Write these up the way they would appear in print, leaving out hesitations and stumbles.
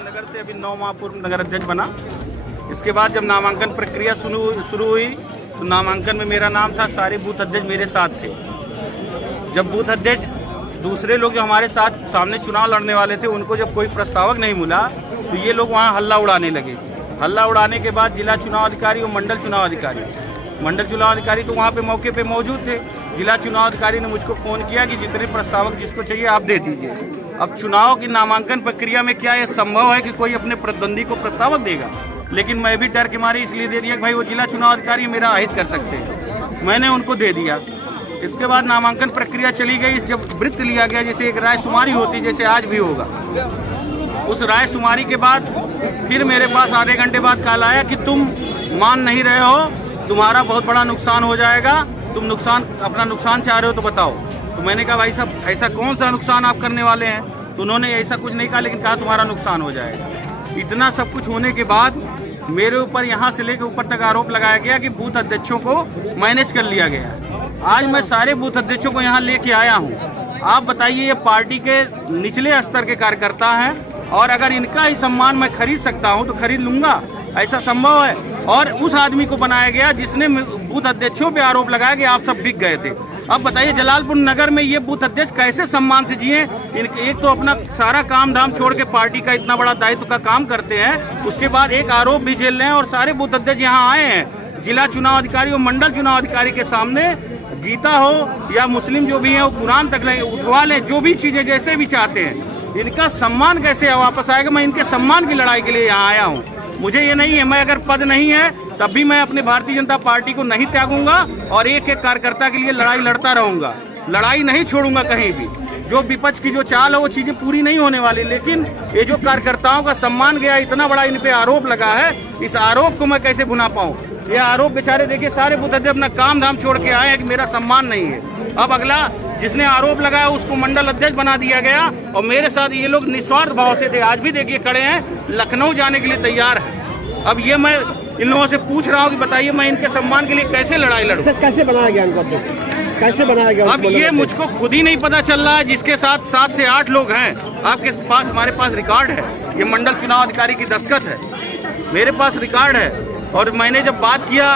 नगर से अभी 9 माह पूर्व नगर अध्यक्ष बना। इसके बाद जब नामांकन प्रक्रिया शुरू हुई तो नामांकन में मेरा नाम था, सारे बूथ अध्यक्ष मेरे साथ थे। जब बूथ अध्यक्ष दूसरे लोग जो हमारे साथ सामने चुनाव लड़ने वाले थे उनको जब कोई प्रस्तावक नहीं मिला तो ये लोग वहाँ हल्ला उड़ाने लगे। हल्ला उड़ाने के बाद जिला चुनाव अधिकारी और मंडल चुनाव अधिकारी तो वहाँ पे मौके पे मौजूद थे। जिला चुनाव अधिकारी ने मुझको फ़ोन किया कि जितने प्रस्तावक जिसको चाहिए आप दे दीजिए। अब चुनाव की नामांकन प्रक्रिया में क्या यह संभव है कि कोई अपने प्रतिद्वंदी को प्रस्तावक देगा? लेकिन मैं भी डर के मारे इसलिए दे दिया कि भाई वो जिला चुनाव अधिकारी मेरा अहित कर सकते हैं। मैंने उनको दे दिया। इसके बाद नामांकन प्रक्रिया चली गई। जब वृत्त लिया गया, जैसे एक रायशुमारी होती जैसे आज भी होगा, उस रायशुमारी के बाद फिर मेरे पास आधे घंटे बाद कॉल आया कि तुम मान नहीं रहे हो, तुम्हारा बहुत बड़ा नुकसान हो जाएगा, तुम अपना नुकसान चाह रहे हो तो बताओ। तो मैंने कहा भाई साहब ऐसा कौन सा नुकसान आप करने वाले हैं? तो उन्होंने ऐसा कुछ नहीं कहा, लेकिन कहा तुम्हारा नुकसान हो जाएगा। इतना सब कुछ होने के बाद मेरे ऊपर यहाँ से लेकर ऊपर तक आरोप लगाया गया कि बूथ अध्यक्षों को मैनेज कर लिया गया। आज मैं सारे बूथ अध्यक्षों को यहाँ लेके आया हूँ। आप बताइए, ये पार्टी के निचले स्तर के कार्यकर्ता हैं और अगर इनका ही सम्मान मैं खरीद सकता हूँ तो खरीद लूंगा, ऐसा संभव है? और उस आदमी को बनाया गया जिसने बूथ अध्यक्षों पे आरोप लगाया कि आप सब बिक गए थे। अब बताइए जलालपुर नगर में ये बूथ अध्यक्ष कैसे सम्मान से जिए? एक तो अपना सारा काम धाम छोड़ के पार्टी का इतना बड़ा दायित्व का काम करते हैं, उसके बाद एक आरोप भी झेल रहे हैं। और सारे बूथ अध्यक्ष यहाँ आए हैं जिला चुनाव अधिकारी और मंडल चुनाव अधिकारी के सामने, गीता हो या मुस्लिम जो भी है वो कुरान तक उठवा लें, जो भी चीजें जैसे भी चाहते हैं। इनका सम्मान कैसे वापस आएगा? मैं इनके सम्मान की लड़ाई के लिए यहाँ आया हूँ। मुझे ये नहीं है, मैं अगर पद नहीं है तब भी मैं अपनी भारतीय जनता पार्टी को नहीं त्यागूंगा और एक एक कार्यकर्ता के लिए लड़ाई लड़ता रहूंगा। लड़ाई नहीं छोड़ूंगा कहीं भी। जो विपक्ष की जो चाल है वो चीजें पूरी नहीं होने वाली, लेकिन ये जो कार्यकर्ताओं का सम्मान गया, इतना बड़ा इन पे आरोप लगा है, इस आरोप को मैं कैसे भुना पाऊं? ये आरोप बेचारे देखिए सारे बूथ अध्यक्ष अपना काम धाम छोड़ के आए हैं कि मेरा सम्मान नहीं है। अब अगला जिसने आरोप लगाया उसको मंडल अध्यक्ष बना दिया गया और मेरे साथ ये लोग निस्वार्थ भाव से थे, आज भी देखिए खड़े हैं, लखनऊ जाने के लिए तैयार है। अब ये मैं इन लोगों से पूछ रहा हूँ कि बताइए मैं इनके सम्मान के लिए कैसे लड़ाई लड़ूं? सर कैसे बनाया गया इनको अध्यक्ष? कैसे बनाया गया? अब ये मुझको खुद ही नहीं पता चल रहा है। जिसके साथ 7 से 8 लोग हैं, आपके पास हमारे पास रिकॉर्ड है, ये मंडल चुनाव अधिकारी की दस्तखत है, मेरे पास रिकॉर्ड है। और मैंने जब बात किया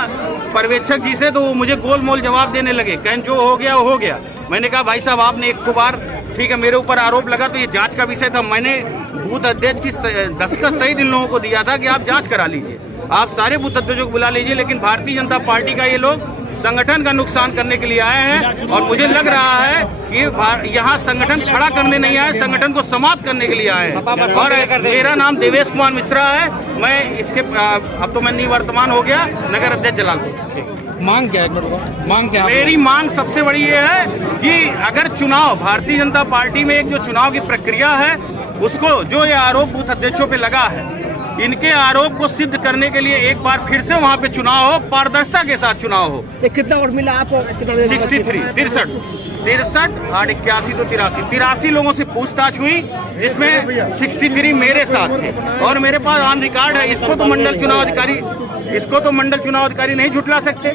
पर्यवेक्षक जी से तो वो मुझे गोलमोल जवाब देने लगे, कहें जो हो गया वो हो गया। मैंने कहा भाई साहब आपने एक को बार ठीक है मेरे ऊपर आरोप लगा तो ये जांच का विषय था। मैंने बूथ अध्यक्ष की दस्तखत सहित इन लोगों को दिया था कि आप जांच करा लीजिए, आप सारे बूथ अध्यक्षों को बुला लीजिए। लेकिन भारतीय जनता पार्टी का ये लोग संगठन का नुकसान करने के लिए आए हैं और मुझे लग रहा है कि यहाँ संगठन खड़ा करने नहीं आए, संगठन को समाप्त करने के लिए आए हैं। और मेरा नाम देवेश कुमार मिश्रा है। मैं इसके अब तो मैं निवर्तमान हो गया नगर अध्यक्ष जलालपुर। मांग क्या है? मांग क्या है? मेरी मांग सबसे बड़ी ये है कि अगर चुनाव भारतीय जनता पार्टी में एक जो चुनाव की प्रक्रिया है उसको जो ये आरोप बूथ अध्यक्षों पे लगा है, इनके आरोप को सिद्ध करने के लिए एक बार फिर से वहाँ पे चुनाव हो, पारदर्शिता के साथ चुनाव हो। कितना वोट मिला आपको? 63 63 8 81 तो 83 लोगों से पूछताछ हुई जिसमें 63 मेरे साथ थे और मेरे पास ऑन रिकॉर्ड है। इसको तो मंडल चुनाव अधिकारी नहीं झुठला सकते।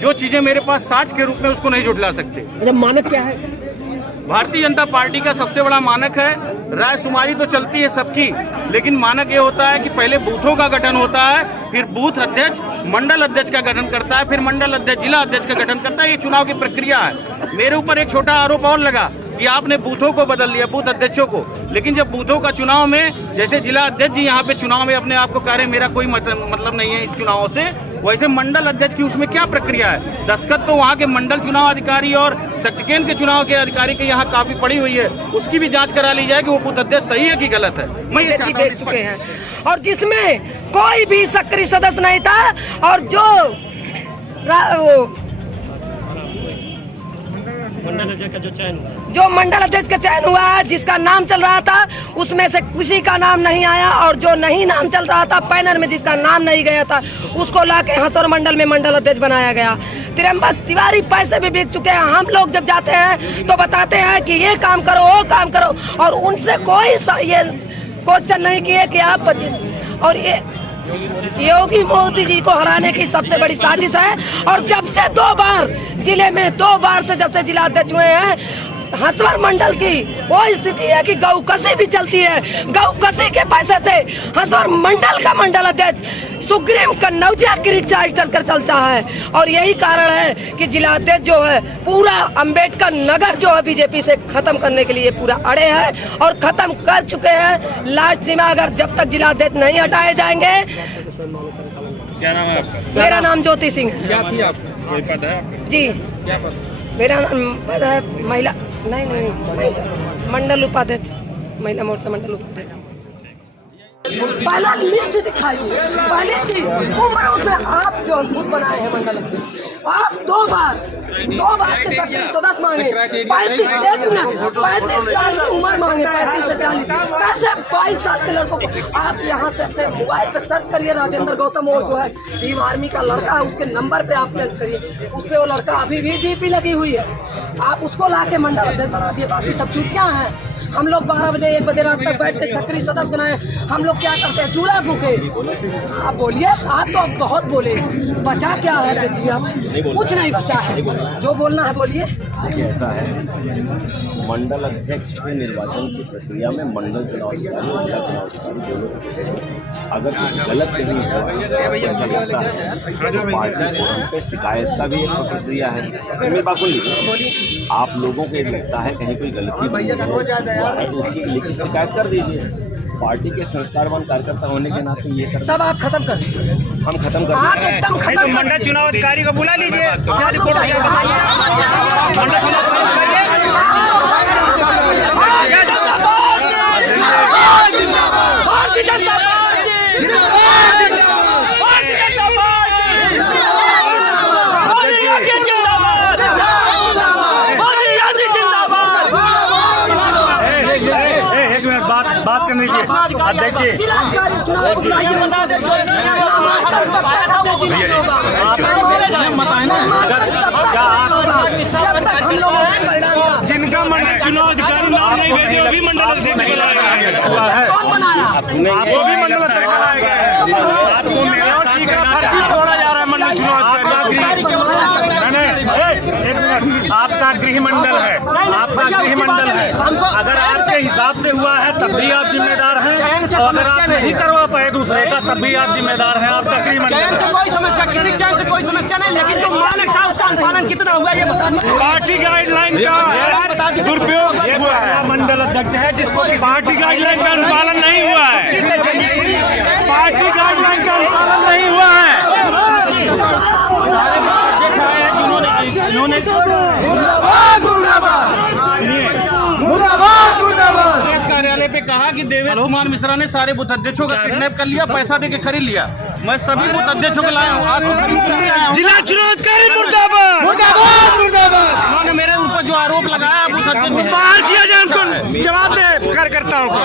जो चीजें मेरे पास साक्ष्य के रूप में उसको नहीं झुठला सकते। अच्छा, मानक क्या है? भारतीय जनता पार्टी का सबसे बड़ा मानक है, रायशुमारी तो चलती है सबकी, लेकिन मानक ये होता है कि पहले बूथों का गठन होता है, फिर बूथ अध्यक्ष मंडल अध्यक्ष का गठन करता है, फिर मंडल अध्यक्ष जिला अध्यक्ष का गठन करता है। ये चुनाव की प्रक्रिया है। मेरे ऊपर एक छोटा आरोप और लगा कि आपने बूथों को बदल लिया, बूथ अध्यक्षों को। लेकिन जब बूथों का चुनाव में, जैसे जिला अध्यक्ष जी यहाँ पे चुनाव में अपने आप को कह रहे मेरा कोई मतलब नहीं है इस चुनाव से, वैसे मंडल अध्यक्ष की उसमें क्या प्रक्रिया है? दस्तखत तो वहाँ के मंडल चुनाव अधिकारी और सेक्रेटरीट के चुनाव के अधिकारी के यहाँ काफी पड़ी हुई है, उसकी भी जांच करा ली जाए कि वो बूथ अध्यक्ष सही है कि गलत है। मैं ये चाहता दे चुके हैं और जिसमें कोई भी सक्रिय सदस्य नहीं था और जो मंडल अध्यक्ष का चयन हुआ है, जिसका नाम चल रहा था उसमें से किसी का नाम नहीं आया और जो नहीं नाम चल रहा था पैनल में जिसका नाम नहीं गया था उसको लाके हंसौर मंडल में मंडल अध्यक्ष बनाया गया। त्रियंबक तिवारी पैसे भी बिक चुके हैं। हम लोग जब जाते हैं तो बताते हैं कि ये काम करो वो काम करो और उनसे कोई ये क्वेश्चन नहीं किए कि आप 25 और ये योगी मोदी जी को हराने की सबसे बड़ी साजिश है। और जब से 2 बार जिले में 2 बार से जब से जिला अध्यक्ष हुए हैं, हंसौर मंडल की वो स्थिति है कि गौ कसी भी चलती है। गौ कसी के पैसे से हंसौर मंडल का मंडल अध्यक्ष सुग्रीव कन्नौजिया की रिचार्ज कर चलता है और यही कारण है कि जिला अध्यक्ष जो है पूरा अंबेडकर नगर जो है बीजेपी से खत्म करने के लिए पूरा अड़े हैं और खत्म कर चुके हैं। लास्ट में अगर जब तक जिला अध्यक्ष नहीं हटाए जाएंगे। क्या नाम है आपका? मेरा नाम ज्योति सिंह है। क्या थी आपका? कोई पद है आपका? जी क्या पद? मेरा पद है महिला नहीं मंडल उपाध्यक्ष, महिला मोर्चा मंडल उपाध्यक्ष। पहला लिस्ट दिखाइए, पहली चीज उम्र उसमें आप जो बूथ बनाए हैं मंडल अध्यक्ष, आप 2 बार के सक्रिय सदस्य मांगे, 35 साल की उम्र मांगे, 35 से 40। कैसे 22 साल के लड़कों को आप यहाँ से अपने मोबाइल पे सर्च करिए, राजेंद्र गौतम वो जो है टीम आर्मी का लड़का है, उसके नंबर पे आप सर्च करिए, उस पे वो लड़का अभी भी डीपी लगी हुई है। आप उसको ला के मंडल अध्यक्ष बना दिए, बाकी सब चूतियाँ हैं। हम लोग 12 बजे 1 बजे रात तक बैठ के सक्रिय सदस्य बनाए। हम लोग क्या करते हैं? चूल्हा फूके। आप बोलिए, आप तो बहुत बोले, बचा क्या है जी? आप कुछ नहीं बचा है, जो बोलना है बोलिए। ऐसा है, मंडल अध्यक्ष के निर्वाचन की प्रक्रिया में मंडल चुनाव अधिकारी और जिला चुनाव अधिकारी दोनों अगर कुछ गलत नहीं हुआ तो पार्टी फोरम पे शिकायत का भी एक प्रक्रिया है। मेरी बात सुनिए, आप लोगों को ये लगता है कहीं कोई गलती हुआ है तो उसकी लिखित शिकायत कर दीजिए। पार्टी के संस्कारवान कार्यकर्ता होने के नाते ये कर सब आप खत्म कर दीजिए, हम खत्म कर आप एकदम खत्म कर मंडल चुनाव अधिकारी को बुला लीजिए। बात करने की देखिए, जिलाधिकारी चुनाव को बुलाइए। जिनका मंडल चुनाव अधिकारी नाम नहीं भेजे वो भी मंडल अध्यक्ष बनाया गया है। कौन बनाया? वो भी मंडल अध्यक्ष बनाया गया है। आपको मेरा फर्जी छोड़ा जा रहा है मंडल चुनाव अधिकारी। आपका गृह मंडल है, आपका गृह मंडल है। अगर आपके हिसाब से हुआ है तब भी आप जिम्मेदार हैं और अगर आप नहीं करवा पाए दूसरे का तब भी आप जिम्मेदार हैं। आपका गृह मंडल है। कोई समस्या, किसी चैन से कोई समस्या नहीं, लेकिन जो मानक था उसका अनुपालन कितना हुआ ये बता दीजिए। पार्टी गाइडलाइन का दुरुपयोग हुआ है। मंडल अध्यक्ष है जिसको पार्टी गाइडलाइन का अनुपालन नहीं हुआ है। पार्टी गाइडलाइन का अनुपालन नहीं हुआ है। कांग्रेस कार्यालय पे कहा कि देवेश कुमार मिश्रा ने सारे बूथ अध्यक्षों का किडनैप कर लिया, पैसा देके खरीद लिया। मैं सभी बूथ अध्यक्षों को लाया हूँ, आज जिला चुनाव अधिकारी मुर्दाबाद मुर्दाबाद मुर्दाबाद। उन्होंने मेरे ऊपर जो आरोप लगाया बूथ अध्यक्ष बाहर किया जाए, उनको जवाब दे कार्यकर्ताओं को।